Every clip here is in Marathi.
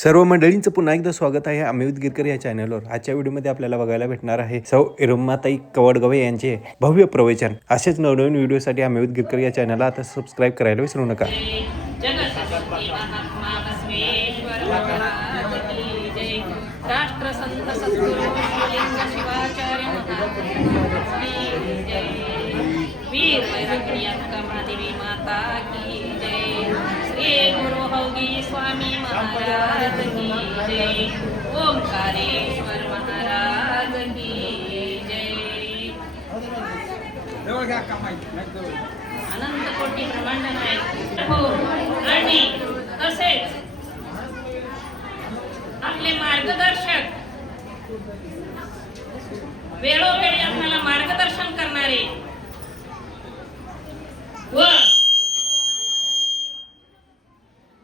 सर्व मंडळींचं पुन्हा एकदा स्वागत आहे अमित गिरकर या चॅनलवर. आजच्या व्हिडिओमध्ये आपल्याला बघायला भेटणार आहे सौ इरमाताई कवडगवे यांचे भव्य प्रवचन. असेच नवनवीन व्हिडिओसाठी अमित गिरकर या चॅनलला आता सबस्क्राईब करायला विसरू नका. राष्ट्रसंत सद्गुरु शिवाचार्य वीर वैरागी महादेवी माता की जय. श्री गुरु हौगी स्वामी महाराज की जय. ओंकारेश्वर महाराज की जय. अनंत कोटी ब्रह्मांड नायक हो आणि तसेच आपले मार्गदर्शक वेळोवेळी आपल्याला मार्गदर्शन करणारे व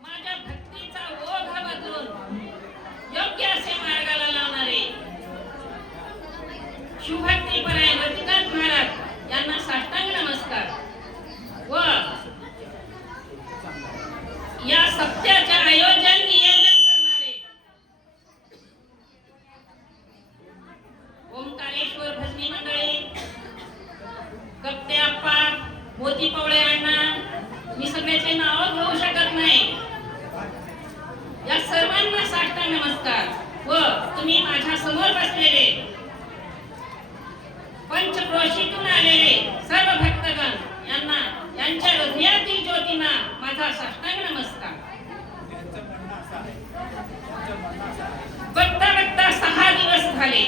माझ्या भक्तीचा ओघ बदलून योग्य असे मार्गाला लावणारे शिवभक्तीपराय रतिनाथ महाराज यांना साष्टांग नमस्कार. व या सत्याच्या आयोजन नियोजन करणारे ओंकारेश्वर भजनी मंडळी, कप्ते अप्पा, मोती पवळे अण्णा, मी सगळ्याचे नाव घेऊ शकत नाही. या सर्वांना साष्टांग नमस्कार. व तुम्ही माझ्या समोर बसलेले पंचक्रोशीतून आलेले सर्व भक्तगण यांना यांच्या हृदयातील ज्योतींना माझा साष्टांग नमस्कार. बघता बघता 6 दिवस झाले.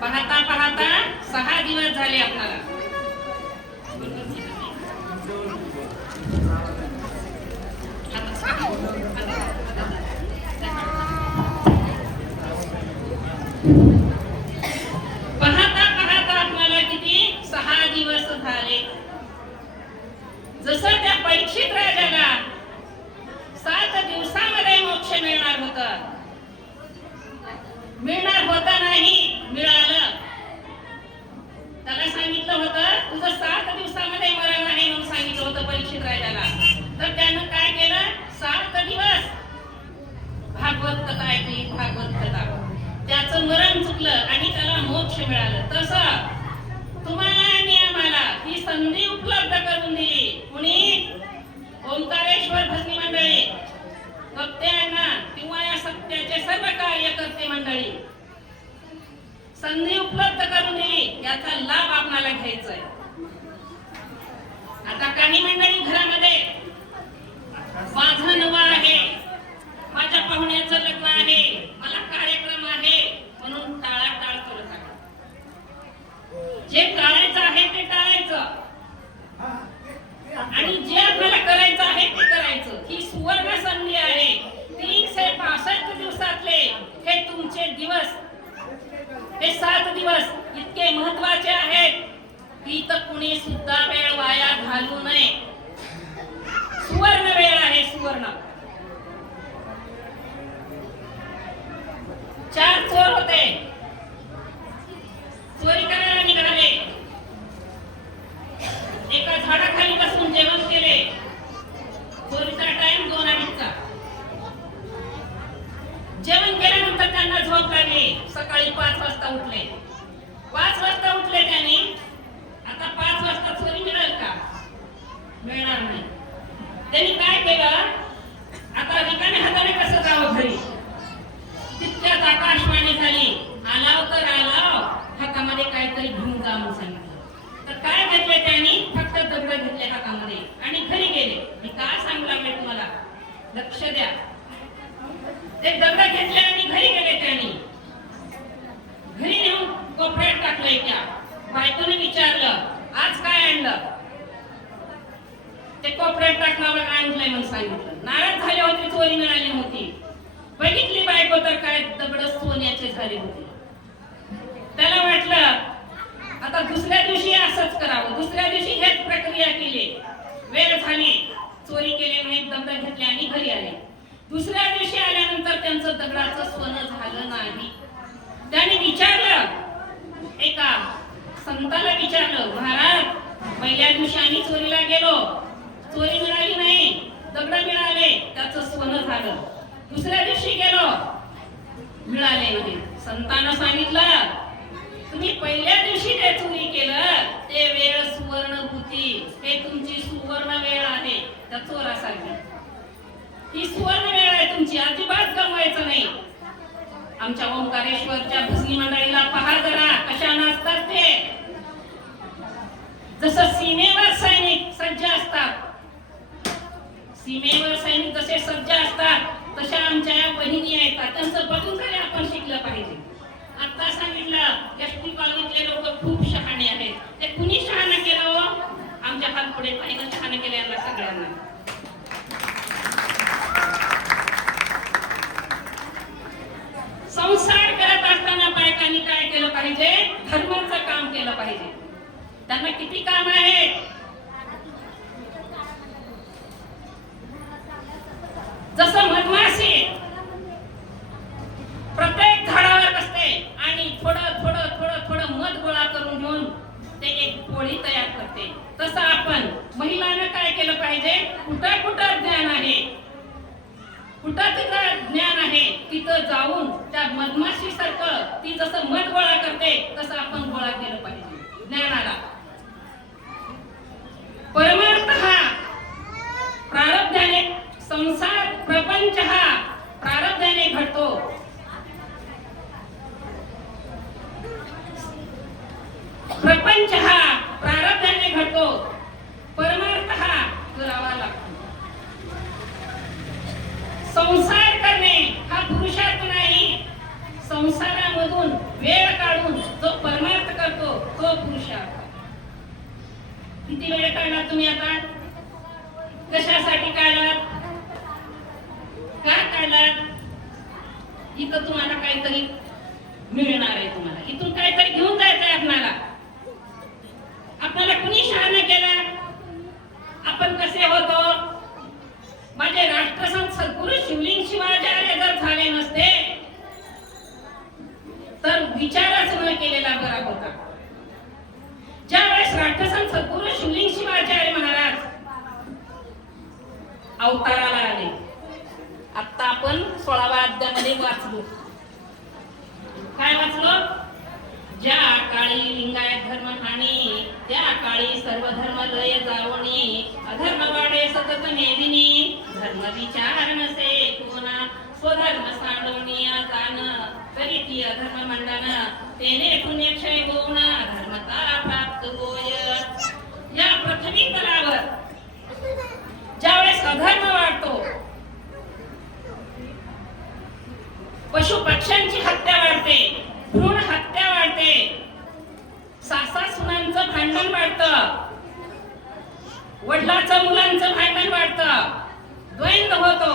पाहता पाहता 6 दिवस झाले आपल्याला. पाहता पाहता आपल्याला किती 6 दिवस झाले. जसं त्या परीक्षित राजाला 7 दिवसामध्ये मोक्ष मिळणार होता नाही, मिळालं. त्याला सांगितलं होतं तुझं 7 दिवसामध्ये मरण आहे म्हणून सांगितलं होतं परीक्षित राजाला. तर त्यानं काय केलं? 7 दिवस भागवत कथा ऐकली, भागवत कथा. त्याचं मरण चुकलं आणि त्याला मोक्ष मिळालं. तसं तुम्हाला आणि आम्हाला ही संधी उपलब्ध करून दिली. कुणी? ओंकारेश्वर भजनी मंडळी, भक्तांना किंवा या सत्याचे सर्व कार्यकर्ते मंडळी संधी उपलब्ध करून दिली. याचा लाभ आपल्याला घ्यायचा आहे. आता काही मंडळी घरामध्ये माझं नवं आहे, माझ्या पाहुण्याचं लग्न आहे, मला कार्यक्रम आहे म्हणून टाळाटाळ करत आहे. जे टाळायचं आहे ते टाळायचं आणि जे आपल्याला करायचं आहे ते करायचं. ही सुवर्ण संधी आहे. 365 दिवसातले हे तुमचे दिवस, हे 7 दिवस इतके महत्वाचे आहेत की तर कुणी सुद्धा वेळ वाया घालू नये. सुवर्ण वेळ आहे, सुवर्ण. 4 चोर होते, चोरी करायला निघाले. एका झाडाखाली बसून जेवण केले. चोरीचा टाइम 2:30चा. जेवण केल्यानंतर त्यांना झोप लागली. सकाळी 5 वाजता उठले. 5 वाजता उठले त्यांनी. आता 5 वाजता चोरी मिळेल का? मिळणार नाही. त्यांनी काय केलं? आता रिकाम्या हाताने कसं जावं घरी? तितक्यात आकाशवाणी झाली. आलाव तर आलाव, हातामध्ये काहीतरी घेऊन जा म्हणून सांगितलं. तर काय घेतले त्यांनी? फक्त दगड घेतले हातामध्ये आणि घरी गेले. मी काय सांगू लागले तुम्हाला, लक्ष द्या. ते दगड घेतले आणि घरी गेले. त्यांनी घरी नेऊन कोपऱ्यात टाकले. त्या बायकोने विचारलं आज काय आणलं? ते कोपऱ्यात टाकण्यावर आणलंय म्हणून सांगितलं. नाराज झाले होते, चोरी मिळाली होती. बघितली बायको तर काय दगड सोन्याचे झाले होते. त्याला वाटलं आता दुसऱ्या दिवशी असंच करावं. दुसऱ्या दिवशी हेच प्रक्रिया केली. वेळ झाली, चोरी केली नाही, दगड घेतले आणि घरी आले. दुसऱ्या दिवशी आल्यानंतर त्यांचं दगडाचं सोनं झालं नाही. त्याने विचारलं, एका संताला विचारलं, महाराज पहिल्या दिवशी आम्ही चोरीला गेलो, चोरी मिळाली नाही, दगड मिळाले, त्याचं सोनं झालं. दुसऱ्या दिवशी गेलो, मिळाले नाही. संतांना सांगितलं, तुम्ही पहिल्या दिवशी जे चोरी केलं ते वेळ सुवर्ण होती, हे तुमची सुवर्ण वेळ आहे. त्या चोरासारखी ही सुवर्ण वेळ आहे तुमची, अजिबात गमवायचं नाही. आमच्या ओंकारेश्वरच्या भजनी मंडळीला पहा जरा कशा नाचतात ते. जसं सीमेवर सैनिक सज्ज असतात, सीमेवर सैनिक जसे सज्ज असतात, तशा आमच्या या बहिणी आहेत. त्यांचं बघून तरी आपण शिकलं पाहिजे. आता सांगितलं एसटी कॉलनीतले लोक खूप शहाणे आहेत. ते कुणी शहाणं केलं हो? आमच्या हात पुढे पाहिजे शहाणं केलं यांना सगळ्यांना. संसार करत असताना बायकांनी काय केलं पाहिजे? धर्माचं काम केलं पाहिजे. त्यांना किती काम आहे? जसं मधमाशी प्रत्येक झाडावर असते आणि थोडं थोडं थोडं थोडं मध गोळा करून घेऊन ते एक पोळी तयार करते, तसं आपण महिलांना काय केलं पाहिजे? कुठं कुठं ज्ञान आहे, कुठं तिथं ज्ञान आहे, तिथं जाऊन त्या मधमाशी सारखं ती जसं मध गोळा करते तसं आपण गोळा केलं पाहिजे ज्ञानाला. परमार्थ हा प्रारब्धाने, संसार प्रपंच हा प्रारब्धाने घडतो. प्रपंच हा प्रारब्धाने घडतो, परमार्थ हा करावा लागतो. संसार करणे हा पुरुषार्थ नाही, संसारामधून वेळ काढून जो परमार्थ करतो तो पुरुषार्थ. किती वेळ काढला तुम्ही आता? कशासाठी काढलात? का काढलात? इथं तुम्हाला काहीतरी मिळणार आहे, तुम्हाला इथून काहीतरी घेऊन जायचं आहे. आपल्याला कुणी शहाणं केलं? आपण कसे होतो? माझे राष्ट्रसंत सद्गुरू शिवलिंग शिवाचार्य जर झाले नसते तर विचारच न केलेला बरा होता. ज्यावेळेस राष्ट्रसंत सद्गुरू शिवलिंग शिवाचार्य महाराज अवताराला आले, आता आपण 16व्या अध्यायामध्ये वाचलो. काय वाचलो? ज्या काळी लिंगायत धर्म हानी, त्या काळी सर्व धर्म लय जावणी, अधर्म वाढे सतत मेदिनी, धर्म विचार नसे कोणा, स्वधर्म सांडवणिया जाण, करीती अधर्म मंडन, तेने पुण्यक्षय होऊन धर्मता प्राप्त होय. या पृथ्वी तलावर ज्यावेळेस अधर्म वाढतो, पशु पक्ष्यांची हत्या वाढते, भ्रूण हत्या वाढते, सासा सुनांचं भांडण वाढतं, वडिलांचं मुलांचं भांडण वाढतं, द्वंद्व होतो,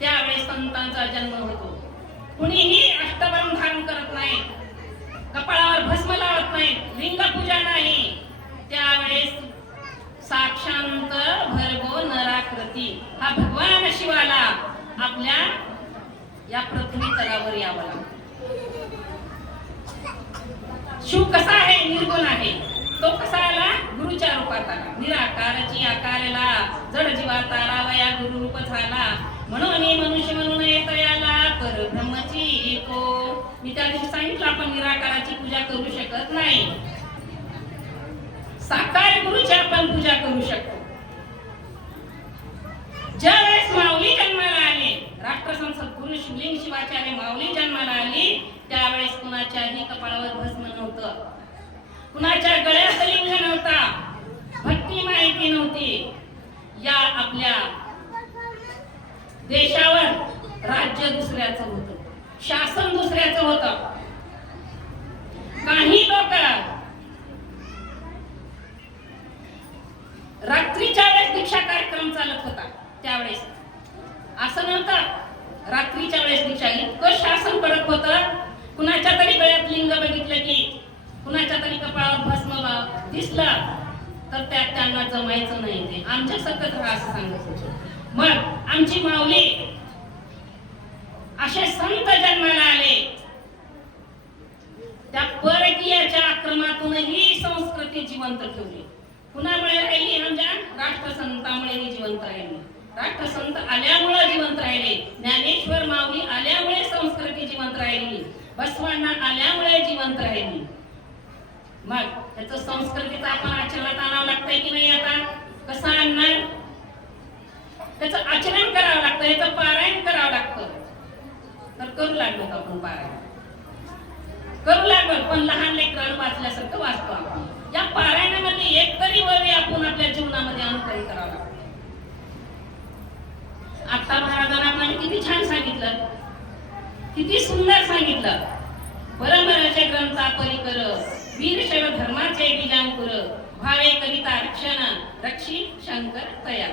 त्यावेळेस संतांचा जन्म होतो. कुणीही अष्टवर्ण धारण करत नाही, कपाळावर भस्म लावत नाही, लिंग पूजा नाही. त्यावेळेस साक्षांत भर्गो नराकृती हा भगवान शिवाला आपल्या या पृथ्वी तलावर यावं लागतं. शिव कसा आहे? निर्गुण आहे. तो कसा आला? गुरुच्या रूपात आला. निराकारची आकारला, जड जीवा तारावया गुरु रूप झाला, म्हणून मनुष्य म्हणून येत याला, परब्रह्मची एको. मी त्या दिवशी सांगितलं आपण निराकाराची पूजा करू शकत नाही, साकार गुरुची आपण पूजा करू शकतो. ज्यावेळेस माऊली जन्माला आले, राष्ट्रसंत सद्गुरू शिवलिंग शिवाचार्य माऊली जन्माला आली, त्यावेळेस कुणाच्याही कपाळावर भस्म नव्हतं, कुणाच्या गळ्यात लिंग नव्हता, भक्ती माहिती नव्हती. या आपल्या देशावर राज्य दुसऱ्याचं होतं, शासन दुसऱ्याचं होतं. काही लोक रात्रीच्या वेळेस दीक्षा कार्यक्रम चालत होता, त्यावेळेस असं नव्हतं. रात्रीच्या वेळेस दीक्षा इतकं शासन कडक होतं, कुणाच्या तरी गळ्यात लिंग बघितलं की, कुणाच्या तरी कपाळावर भस्म दिसलं तर त्यात त्यांना जमायचं नाही. ते आमच्या सतत असं सांगत होते. मग आमची माऊली असे संत जन्माला आले, त्या परकीयाच्या आक्रमणातूनही संस्कृती जिवंत ठेवली. कुणामुळे राहिली? आमच्या राष्ट्रसंतामुळे जिवंत राहिली. राष्ट्रसंत आल्यामुळे जिवंत राहिले, ज्ञानेश्वर माऊली आल्यामुळे संस्कृती जिवंत राहिली, बसवांना आल्यामुळे जिवंत राहिली. मग त्याचं संस्कृतीचं आपण आचरणात आणावं लागतंय की नाही? आता कसं आणणार? त्याचं आचरण करावं लागतं, याचं पारायण करावं लागतं. तर करू लागलो आपण पारायण, करू लागलो, पण लहान लेकरांना वाचल्यासारखं वाचतो आपण. या पारायणामध्ये एक तरी वरी आपण आपल्या जीवनामध्ये अनुकरण करावं लागतं. आता महाराजांना आपल्याला किती छान सांगितलं, किती सुंदर सांगितलं. परमराचे ग्रंथा परिकर, वीरशैव धर्माचे बीजांकुर, भावे करिता रक्षण, रक्षी शंकर तया.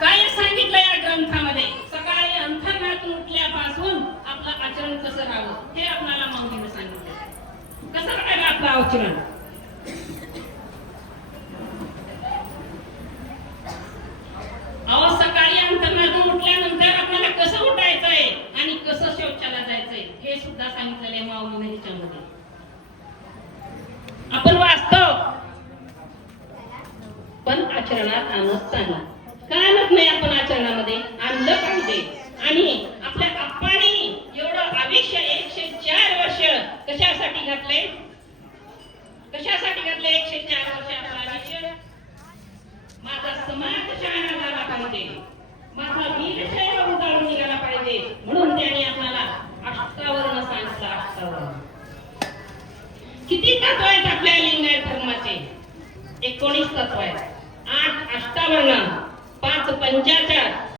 काय सांगितलं या ग्रंथामध्ये? सकाळी अंतर्नातून उठल्यापासून आपलं आचरण कसं राहावं हे आपल्याला माऊलीने सांगितलं. कसं राहायला आपलं आचरण? अहो, सकाळी अंतर्नातून उठल्यानंतर आपल्याला कसं उठायचंय आणि कसं शौचाला जायचंय हे सुद्धा सांगितलेलं आहे माऊलीने ह्याच्यामध्ये. आपण वाचतो पण आचरणात आणत चालला का आणत नाही? आपण आचरणामध्ये आणलं पाहिजे. आणि आपल्या आप्पांनी एवढं आयुष्य 104 वर्ष कशासाठी घातले? कशासाठी घातले 104 वर्ष आपलं आयुष्य? माझा समाज शहाणा झाला पाहिजे, माझा वीरशैव उजाळून निघाला पाहिजे, म्हणून त्यांनी आपल्याला अष्टावर्ण सांगितलं. अष्टावर्ण किती तत्व आहेत आपल्या लिंगायत धर्माचे? 19 तत्व आहेत. 8 अष्टावर्ण